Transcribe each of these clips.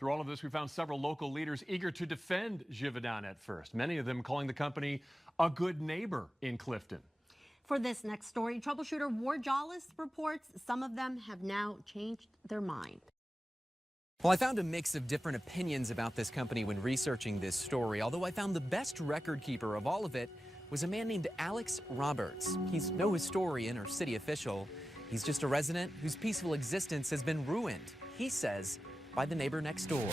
Through all of this, we found several local leaders eager to defend Givaudan at first, many of them calling the company a good neighbor in Clifton. For this next story, troubleshooter Ward Jollis reports some of them have now changed their mind. Well, I found a mix of different opinions about this company when researching this story, although I found the best record keeper of all of it was a man named Alex Roberts. He's no historian or city official. He's just a resident whose peaceful existence has been ruined, he says, by the neighbor next door.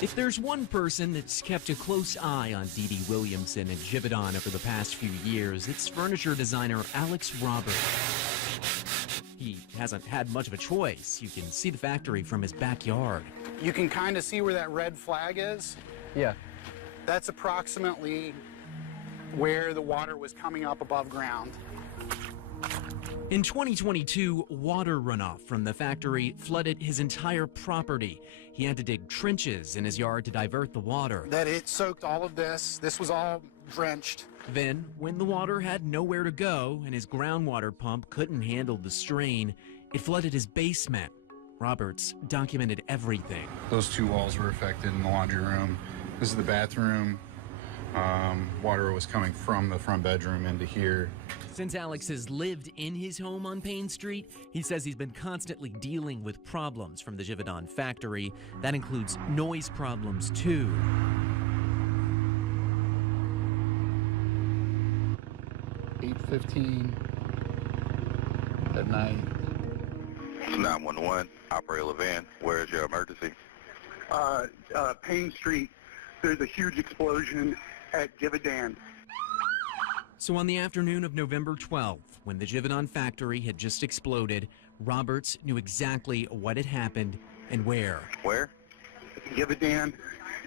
If there's one person that's kept a close eye on D.D. Williamson and Givaudan over the past few years, it's furniture designer Alex Roberts. He hasn't had much of a choice. You can see the factory from his backyard. You can kind of see where that red flag is. Yeah. That's approximately where the water was coming up above ground. In 2022, water runoff from the factory flooded his entire property. He had to dig trenches in his yard to divert the water. That it soaked all of this. This was all drenched. Then, when the water had nowhere to go and his groundwater pump couldn't handle the strain, it flooded his basement. Roberts documented everything. Those two walls were affected in the laundry room. This is the bathroom. Water was coming from the front bedroom into here. Since Alex has lived in his home on Payne Street, he says he's been constantly dealing with problems from the Givaudan factory. That includes noise problems, too. $8:15 at night. 911, Operator Levan, where is your emergency? Payne Street, there's a huge explosion at Givaudan. So on the afternoon of November 12th, when the Givaudan factory had just exploded, Roberts knew exactly what had happened and where. Where? Givaudan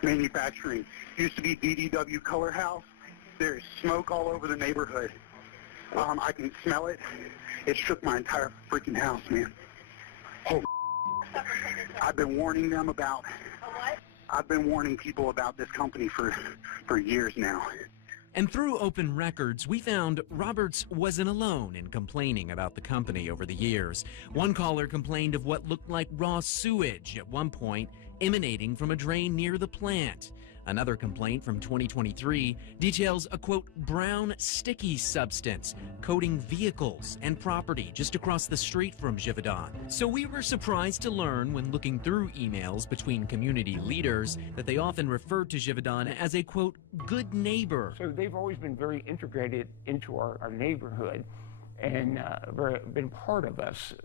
Manufacturing. Used to be DDW Color House. There's smoke all over the neighborhood. I can smell it. It shook my entire freaking house, man. Oh, I've been warning them about. I've been warning people about this company for years now. And through open records, we found Roberts wasn't alone in complaining about the company over the years. One caller complained of what looked like raw sewage at one point emanating from a drain near the plant. Another complaint from 2023 details a, quote, brown sticky substance coating vehicles and property just across the street from Givaudan. So we were surprised to learn when looking through emails between community leaders that they often referred to Givaudan as a, quote, good neighbor. So they've always been very integrated into our neighborhood and been part of us.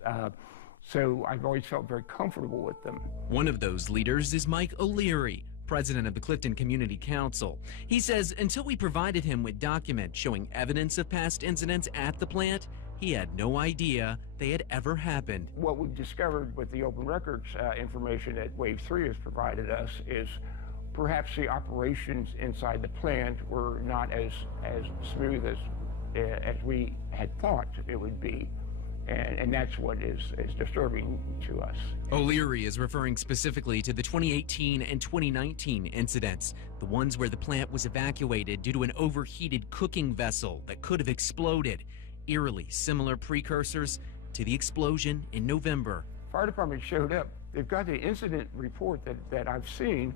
So I've always felt very comfortable with them. One of those leaders is Mike O'Leary, president of the Clifton Community Council. He says until we provided him with documents showing evidence of past incidents at the plant, he had no idea they had ever happened. What we've discovered with the open records information that Wave 3 has provided us is perhaps the operations inside the plant were not as smooth as we had thought it would be. And that's what is disturbing to us. O'Leary is referring specifically to the 2018 and 2019 incidents, the ones where the plant was evacuated due to an overheated cooking vessel that could have exploded. Eerily similar precursors to the explosion in November. Fire department showed up. They've got the incident report that I've seen,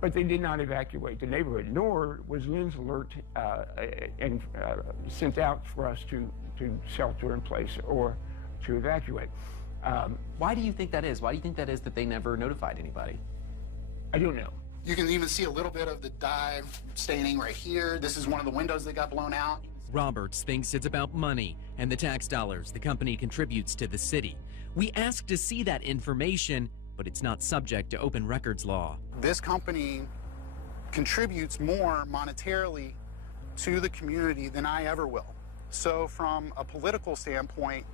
but they did not evacuate the neighborhood, nor was Lynn's alert sent out for us to shelter in place or to evacuate. Why do you think that is? Why do you think that is that they never notified anybody? I don't know. You can even see a little bit of the dye staining right here. This is one of the windows that got blown out. Roberts thinks it's about money and the tax dollars the company contributes to the city. We asked to see that information, but it's not subject to open records law. This company contributes more monetarily to the community than I ever will. So from a political standpoint,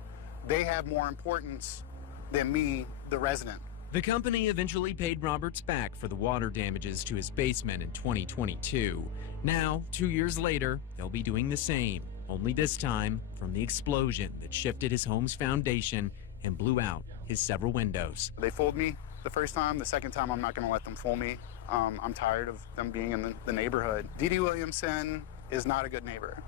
they have more importance than me, the resident. The company eventually paid Roberts back for the water damages to his basement in 2022. Now, 2 years later, they'll be doing the same, only this time from the explosion that shifted his home's foundation and blew out his several windows. They fooled me the first time. The second time, I'm not going to let them fool me. I'm tired of them being in the neighborhood. D.D. Williamson is not a good neighbor.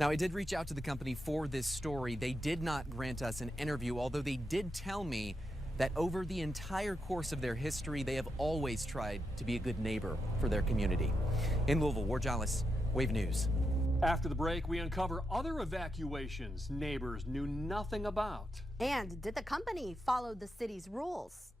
Now, I did reach out to the company for this story. They did not grant us an interview, although they did tell me that over the entire course of their history, they have always tried to be a good neighbor for their community. In Louisville, Ward Jollis, Wave News. After the break, we uncover other evacuations neighbors knew nothing about. And did the company follow the city's rules?